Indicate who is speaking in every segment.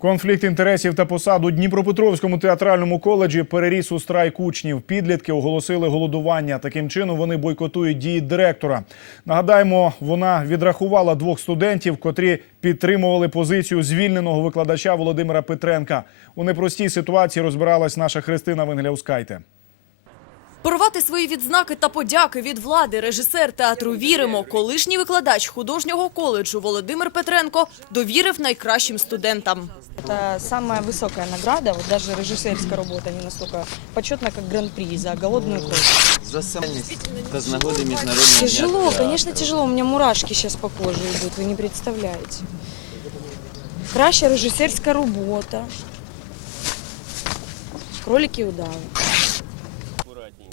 Speaker 1: Конфлікт інтересів та посад у Дніпропетровському театральному коледжі переріс у страйк учнів. Підлітки оголосили голодування. Таким чином вони бойкотують дії директора. Нагадаємо, вона відрахувала двох студентів, котрі підтримували позицію звільненого викладача Володимира Петренка. У непростій ситуації розбиралась наша Христина Венгляускайте.
Speaker 2: Порвати свої відзнаки та подяки від влади режисер театру «Віримо», колишній викладач художнього коледжу Володимир Петренко довірив найкращим студентам.
Speaker 3: Это самая высокая награда, вот даже режиссерская работа не настолько почетна, как гран-при за голодную кровь.
Speaker 4: За самість та з нагоди міжнародного дня
Speaker 3: Тяжело,
Speaker 4: театру.
Speaker 3: конечно, тяжело. У меня мурашки сейчас по коже идут, вы не представляете. Краща режисерська робота. Кролики удали.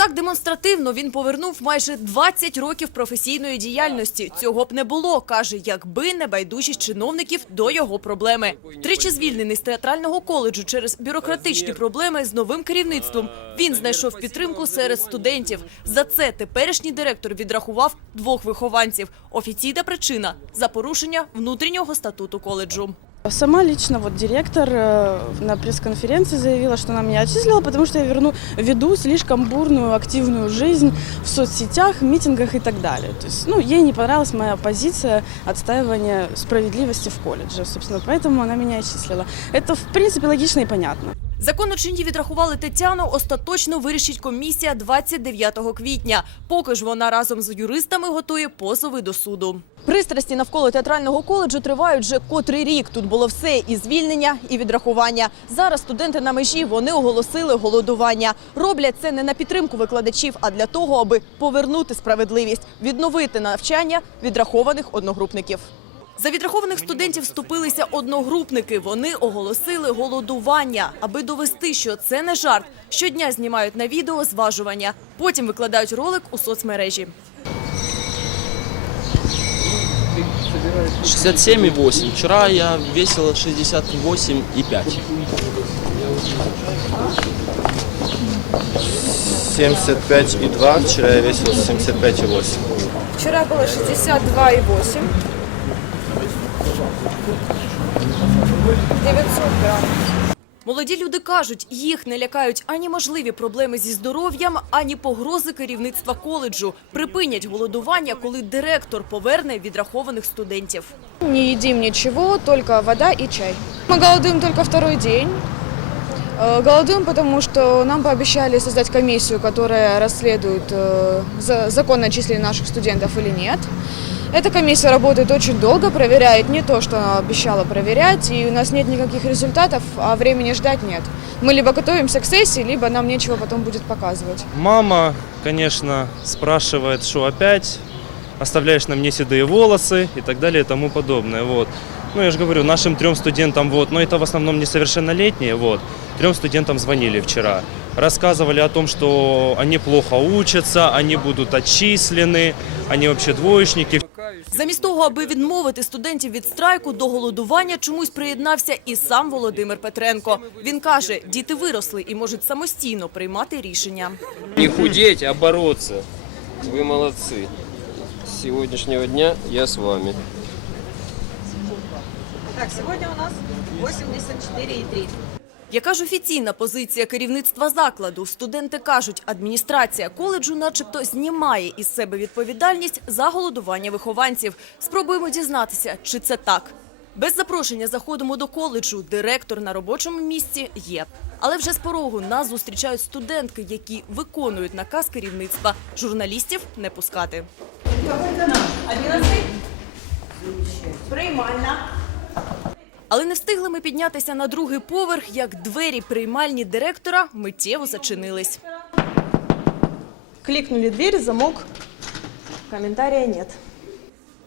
Speaker 2: Так демонстративно він повернув майже 20 років професійної діяльності. Цього б не було, каже, якби не байдужість чиновників до його проблеми. Тричі звільнений з театрального коледжу через бюрократичні проблеми з новим керівництвом. Він знайшов підтримку серед студентів. За це теперішній директор відрахував двох вихованців. Офіційна причина за порушення внутрішнього статуту коледжу.
Speaker 5: Сама лично вот директор э, на пресс-конференции заявила, что она меня отчислила, потому что я верну, веду слишком бурную, активную жизнь в соцсетях, митингах и так далее. То есть, ну, ей не понравилась моя позиция отстаивания справедливости в колледже, собственно, поэтому она меня отчислила. Это, в принципе, логично и понятно.
Speaker 2: Законно чи відрахували Тетяну, остаточно вирішить комісія 29 квітня. Поки ж вона разом з юристами готує позови до суду. Пристрасті навколо театрального коледжу тривають вже котрий рік. Тут було все і звільнення, і відрахування. Зараз студенти на межі вони оголосили голодування. Роблять це не на підтримку викладачів, а для того, аби повернути справедливість, відновити навчання відрахованих одногрупників. За відрахованих студентів вступилися одногрупники. Вони оголосили голодування, аби довести, що це не жарт. Щодня знімають на відео зважування. Потім викладають ролик у соцмережі.
Speaker 6: 67,8. Вчера я весил 68,5.
Speaker 4: 75,2, вчера я весил 75,8.
Speaker 7: Вчера было 62,8. 900 грамм.
Speaker 2: Молоді люди кажуть, їх не лякають ані можливі проблеми зі здоров'ям, ані погрози керівництва коледжу. Припинять голодування, коли директор поверне відрахованих студентів.
Speaker 7: Не едим ничего, только вода и чай. Мы голодуем только второй день. Э, Голодуем, потому что нам пообещали создать комиссию, которая расследует, э, за- законно отчислили наших студентов или нет. Эта комиссия работает очень долго, проверяет не то, что она обещала проверять, и у нас нет никаких результатов, а времени ждать нет. Мы либо готовимся к сессии, либо нам нечего потом будет показывать.
Speaker 8: Мама, конечно, спрашивает, что опять оставляешь на мне седые волосы и так далее и тому подобное. Вот. Ну, я же говорю, нашим трем студентам, вот, но это в основном несовершеннолетние, вот, трем студентам звонили вчера. Рассказывали о том, что они плохо учатся, они будут отчислены, они вообще двоечники.
Speaker 2: Замість того, аби відмовити студентів від страйку, до голодування чомусь приєднався і сам Володимир Петренко. Він каже, діти виросли і можуть самостійно приймати рішення.
Speaker 9: Не худеть, а бороться. Вы молодцы. С сегодняшнего дня я с вами.
Speaker 3: Так, сегодня у нас 84,3.
Speaker 2: Яка ж офіційна позиція керівництва закладу? Студенти кажуть, адміністрація коледжу начебто знімає із себе відповідальність за голодування вихованців. Спробуємо дізнатися, чи це так. Без запрошення заходимо до коледжу. Директор на робочому місці є. Але вже з порогу нас зустрічають студентки, які виконують наказ керівництва. Журналістів не пускати. Але не встигли ми піднятися на другий поверх, як двері приймальні директора миттєво зачинились.
Speaker 5: Кликнули дверь, замок, комментария нет.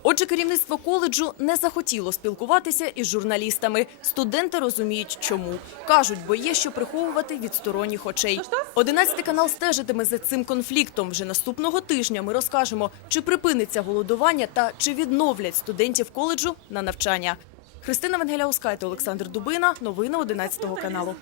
Speaker 2: Отже, керівництво коледжу не захотіло спілкуватися із журналістами. Студенти розуміють, чому кажуть, бо є що приховувати від сторонніх очей. Одинадцятий канал стежитиме за цим конфліктом. Вже наступного тижня ми розкажемо, чи припиниться голодування та чи відновлять студентів коледжу на навчання. Христина Венгеляускайте, Олександр Дубина. Новини 11 каналу.